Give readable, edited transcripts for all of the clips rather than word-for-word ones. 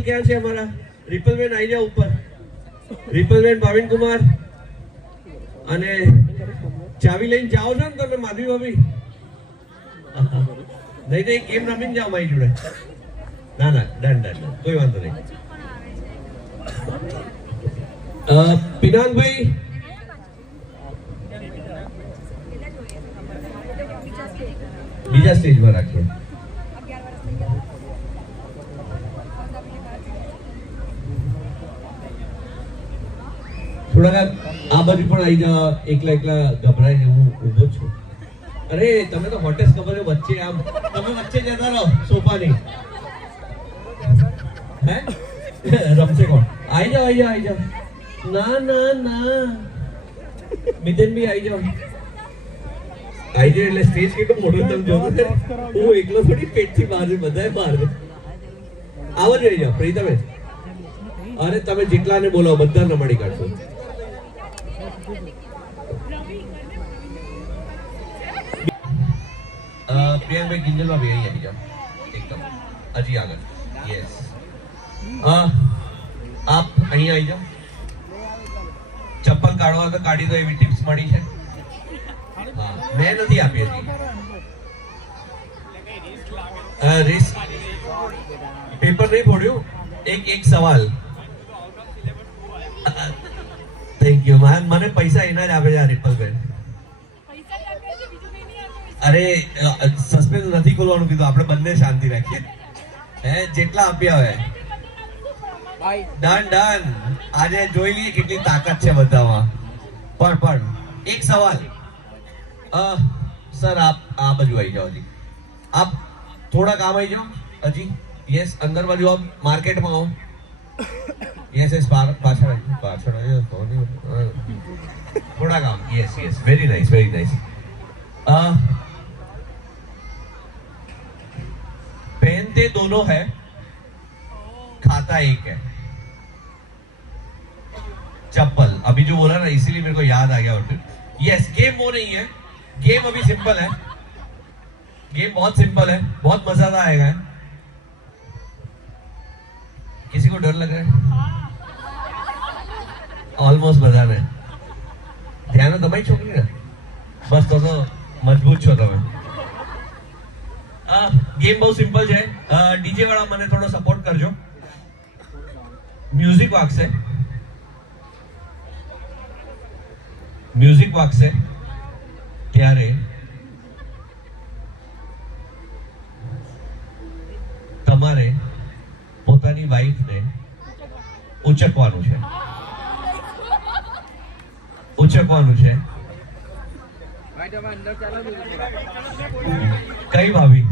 Ripple क्या है हमारा रिपल बेन आई जाओ ऊपर रिपल बेन भाविन कुमार અને ચાવી લઈને જાઓ છો ને તમે માધવી ભાભી નહીં નહીં કેમ રમીને જાઓ મારી જોડે ના ના ડન ડન કોઈ વાંધો નહીં પિનાકભાઈ બીજા સ્ટેજમાં રાખીએ થોડા આ બાજુ પણ આવી જા એકલા એકલા ગભરાઈને હું ઊભો છું અરે તમે તો હોટેસ્ટ ખબર છે વચ્ચે આમ તમે વચ્ચે જતા રહો સોફાની હે રમશે કોણ આવી જાઓ આવી જાઓ ના ના ના મિતન બી આવી જાઓ આવી જાય એટલે સ્ટેજ કેટલો મોટો તમે જોવો છો હું એકલો થોડી પેટથી બહાર બધાય બહાર આવો જ રહી જાઓ પ્રીતમે અરે તમે જેટલાને બોલો બધા રમાડી કાઢશો પ્રિયંકભાઈ કિંજલમાં બી આવી જાઓ એકદમ હજી આગળ યસ આપ અહીં આવી જાઓ ચપ્પલ કાઢવા તો કાઢી દો એવી ટિપ્સ મળી છે હા મેં નથી આપી હતી રિસ્ક પેપર નહીં ફોડ્યું એક સવાલ થેન્ક યુ મને પૈસા એના જ આપે છે આ રિપલબેન અરે સસ્પેન્સ નથી ખોલવાનું કીધું આપણે બંને શાંતિ રાખીએ હે જેટલા આપ્યા હોય ડન ડન આજે જોઈ લઈએ કેટલી તાકાત છે બધામાં પણ એક સવાલ સર આપ આ બાજુ આવી જાઓ હજી આપ થોડા કામ આવી જાઓ હજી યસ અંદર બાજુ આપ માર્કેટમાં આવો યસ પાછળ થોડા કામ યસ વેરી નાઇસ पहनते दोनों है खाता एक है चप्पल अभी जो बोला ना इसीलिए मेरे को याद आ गया और यस गेम वो नहीं है गेम अभी सिंपल है गेम बहुत सिंपल है बहुत मजा आएगा किसी को डर लग रहा है ऑलमोस्ट બધા ને ધ્યાન તમારી છોકરી ને બસ તો મજબૂત છો તમે गेम बहुत सिंपल है डीजे वाला મને થોડો સપોર્ટ કરજો મ્યુઝિક વાગશે ત્યારે તમારે પોતાની વાઈફને ઉચકવાનું છે કઈ ભાભી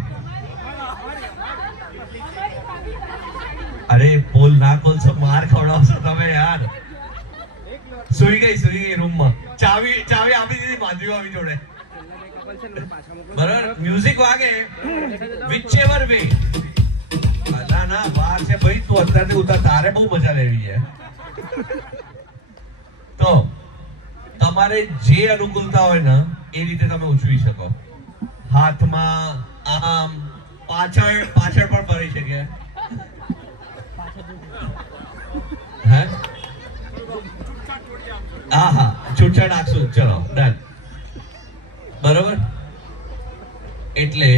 અરે બોલ ના બોલશો માર ખવડાવશો તમે યાર સુઈ ગઈ રૂમમાં ચાવી આપી દીધી માધવી આવી જોડે બરાબર મ્યુઝિક વાગે whichever way ના બહાર છે ભાઈ તું અત્યારથી ઉતાર તારે બહુ મજા લેવી છે તો તમારે જે અનુકૂળતા હોય ને એ રીતે તમે ઉજવી શકો હાથમાં આમ પાછળ પણ ફરી શકે હે હા છૂટછાટ આપશું ચલો ડન બરોબર એટલે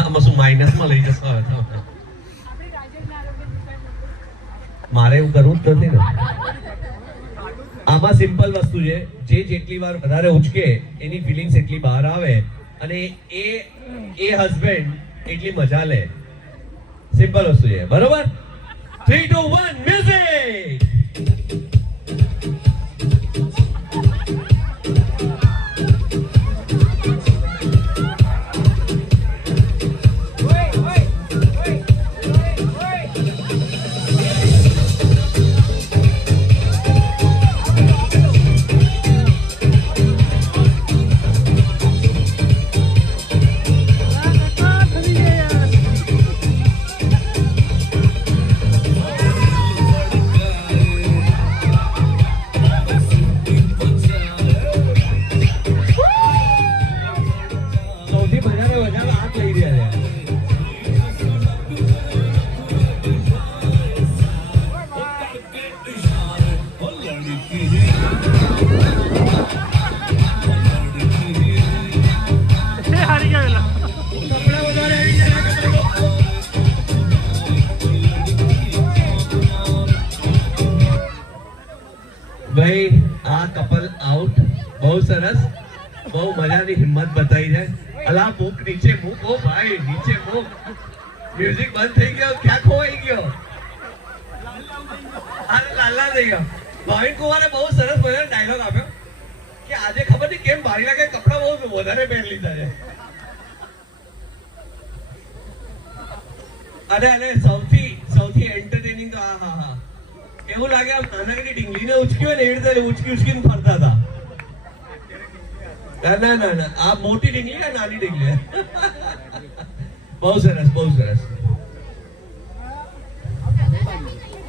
આમાં શું માઇનસમાં લઈ જશો મારે એવું કરવું જ નથી ને આમાં સિમ્પલ વસ્તુ છે જે જેટલી વાર વધારે ઉચકે એની ફિલિંગ્સ એટલી બહાર આવે અને એ હસબન્ડ એટલી મજા લે સિમ્પલ વસ્તુ છે બરોબર 3 2 1 મ્યુઝિક બહુ સરસ, બહુ મજાની હિંમત બતાવી છે. અલા મૂક નીચે મૂક, ઓ ભાઈ નીચે મૂક. મ્યુઝિક બંધ થઈ ગયો, ક્યાં ખોવાઈ ગયો? અરે લાલા થઈ ગયો. ભાવિન કુમારે બહુ સરસ મજાનો ડાયલોગ આપ્યો કે આજે ખબર નહીં કેમ ભારી લાગે, કપડા બહુ વધારે પહેરી લીધા છે. અને સૌથી એન્ટરટેનિંગ તો હા એવું લાગે આમ નાનકડી ઢીંગલીને ઉચક્યું ને એવી રીતે ઉચકીને ફરતા હતા. ના આ મોટી ઢીંગલી કે નાની ઢીંગલી? બહુ સરસ, બહુ સરસ.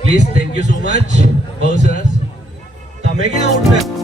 Please, thank you so much. બહુ સરસ. તમે ક્યાં ઉઠ્યા?